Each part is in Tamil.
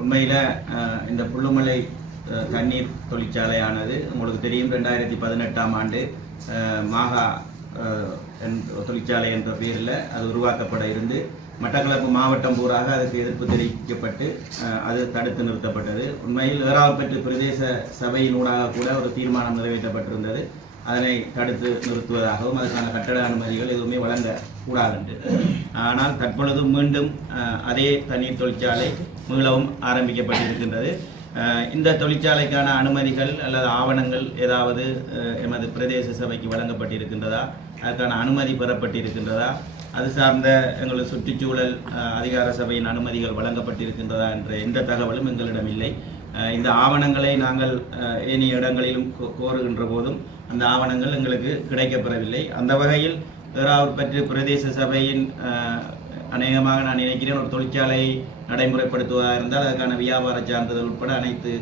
உண்மையில் இந்த புல்லுமலை தண்ணீர் தொழிற்சாலையானது உங்களுக்கு தெரியும் 2018ஆம் ஆண்டு மாகா தொழிற்சாலை என்ற பெயரில் அது உருவாக்கப்பட இருந்து மட்டக்களப்பு மாவட்டம் பூராக அதுக்கு எதிர்ப்பு தெரிவிக்கப்பட்டு அது தடுத்து நிறுத்தப்பட்டது. உண்மையில் ஏறாவப்பட்டு பிரதேச சபையினூடாக கூட ஒரு தீர்மானம் நிறைவேற்றப்பட்டிருந்தது. அதனை தடுத்து நிறுத்துவதாகவும் அதுக்கான கட்டட அனுமதிகள் எதுவுமே வழங்கக்கூடாது என்று. ஆனால் தற்பொழுது மீண்டும் அதே தண்ணீர் தொழிற்சாலை மீளவும் ஆரம்பிக்கப்பட்டிருக்கின்றது. இந்த தொழிற்சாலைக்கான அனுமதிகள் அல்லது ஆவணங்கள் ஏதாவது எமது பிரதேச சபைக்கு வழங்கப்பட்டிருக்கின்றதா, அதுக்கான அனுமதி பெறப்பட்டிருக்கின்றதா, அது சார்ந்த எங்களது சுற்றுச்சூழல் அதிகார சபையின் அனுமதிகள் வழங்கப்பட்டிருக்கின்றதா என்ற எந்த தகவலும் எங்களிடம் இல்லை. இந்த ஆவணங்களை நாங்கள் ஏனைய இடங்களிலும் கோருகின்ற போதும் அந்த ஆவணங்கள் எங்களுக்கு கிடைக்கப்பெறவில்லை. அந்த வகையில் ஏறாவூர்பற்று பிரதேச சபையின் அநேகமாக நான் நினைக்கிறேன் ஒரு தொழிற்சாலையை நடைமுறைப்படுத்துவதாக இருந்தால் அதுக்கான வியாபார சான்றிதழ் உட்பட அனைத்து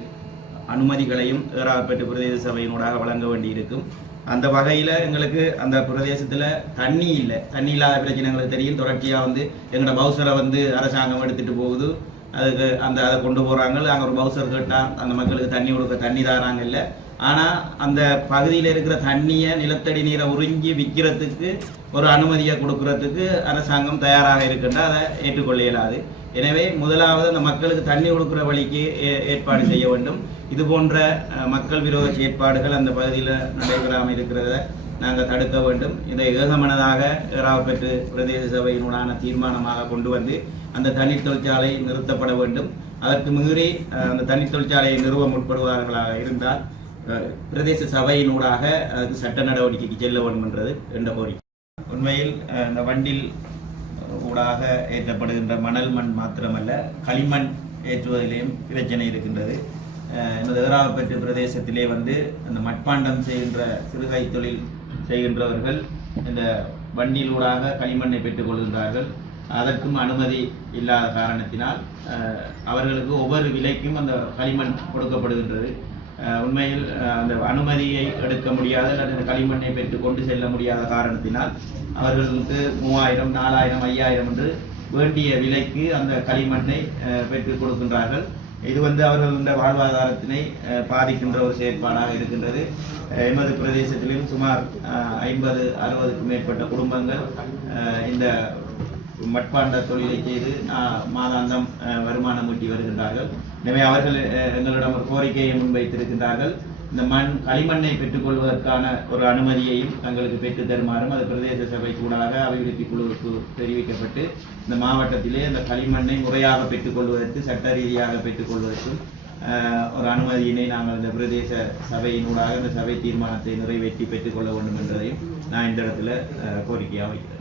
அனுமதிகளையும் ஏறாவூர்பற்று பிரதேச சபையினூடாக வழங்க வேண்டியிருக்கும். அந்த வகையில் எங்களுக்கு அந்த பிரதேசத்தில் தண்ணி இல்லை. தண்ணி இல்லாத பிரச்சனை எங்களுக்கு தெரியும். தொடர்ச்சியாக எங்களோட பவுசரை அரசாங்கம் எடுத்துகிட்டு போகுது. அதுக்கு அதை கொண்டு போகிறாங்க. அங்கே ஒரு பவுசர் கேட்டால் அந்த மக்களுக்கு தண்ணி கொடுக்க தண்ணி தாராங்க இல்லை. ஆனால் அந்த பகுதியில் இருக்கிற தண்ணியை நிலத்தடி நீரை உறிஞ்சி விற்கிறதுக்கு ஒரு அனுமதியை கொடுக்கறதுக்கு அரசாங்கம் தயாராக இருக்கின்ற அதை ஏற்றுக்கொள்ள இயலாது. எனவே முதலாவது அந்த மக்களுக்கு தண்ணி கொடுக்குற வழிக்கு ஏற்பாடு செய்ய வேண்டும். இது போன்ற மக்கள் விரோத செயற்பாடுகள் அந்த பகுதியில் நடைபெறாமல் இருக்கிறத நாங்கள் தடுக்க வேண்டும். இதை ஏகமனதாக ஏறாவூர்பற்று பிரதேச சபையினுடான தீர்மானமாக கொண்டு அந்த தண்ணீர் தொழிற்சாலை நிறுத்தப்பட வேண்டும். அதற்கு மீறி அந்த தண்ணீர் தொழிற்சாலையை நிறுவ முற்படுவார்களாக இருந்தால் பிரதேச சபையினூடாக அதுக்கு சட்ட நடவடிக்கைக்கு செல்ல வேண்டும் என்றது என்ற கோரிக்கை. உண்மையில் இந்த வண்டில் ஊடாக ஏற்றப்படுகின்ற மணல் மண் மாத்திரமல்ல களிமண் ஏற்றுவதிலேயும் பிரச்சனை இருக்கின்றது. இந்த ஏறாவூர்பற்று பிரதேசத்திலே அந்த மட்பாண்டம் செய்கின்ற சிறுகை தொழில் செய்கின்றவர்கள் இந்த வண்டியிலூடாக களிமண்ணை பெற்றுக் கொள்கின்றார்கள். அதற்கும் அனுமதி இல்லாத காரணத்தினால் அவர்களுக்கு ஒவ்வொரு விலைக்கும் அந்த களிமண் கொடுக்கப்படுகின்றது. உண்மையில் அந்த அனுமதியை எடுக்க முடியாத அல்லது களிமண்ணை பெற்று கொண்டு செல்ல முடியாத காரணத்தினால் அவர்களுக்கு 3000, 4000, 5000 என்று வேண்டிய விலைக்கு அந்த களிமண்ணை பெற்றுக் கொடுக்கின்றார்கள். இது அவர்களுடைய வாழ்வாதாரத்தினை பாதிக்கின்ற ஒரு செயற்பாடாக இருக்கின்றது. எமது பிரதேசத்திலும் சுமார் 50-60க்கும் மேற்பட்ட குடும்பங்கள் இந்த மட்பாண்ட தொழிலை செய்து மாதாந்தம் வருமானம் ஈட்டி வருகின்றார்கள். எனவே அவர்கள் எங்களிடம் ஒரு கோரிக்கையை முன்வைத்திருக்கின்றார்கள். இந்த களிமண்ணை பெற்றுக்கொள்வதற்கான ஒரு அனுமதியையும் தங்களுக்கு பெற்றுத் தருமாறும் அது பிரதேச சபை கூடாக அபிவிருத்தி குழுவுக்கு தெரிவிக்கப்பட்டு இந்த மாவட்டத்திலே அந்த களிமண்ணை முறையாக பெற்றுக்கொள்வதற்கு சட்ட ரீதியாக பெற்றுக்கொள்வதற்கும் ஒரு அனுமதியினை நாங்கள் இந்த பிரதேச சபையினூடாக இந்த சபை தீர்மானத்தை நிறைவேற்றி பெற்றுக்கொள்ள வேண்டும் என்பதையும் நான் இந்த இடத்துல கோரிக்கையாக வைக்கிறேன்.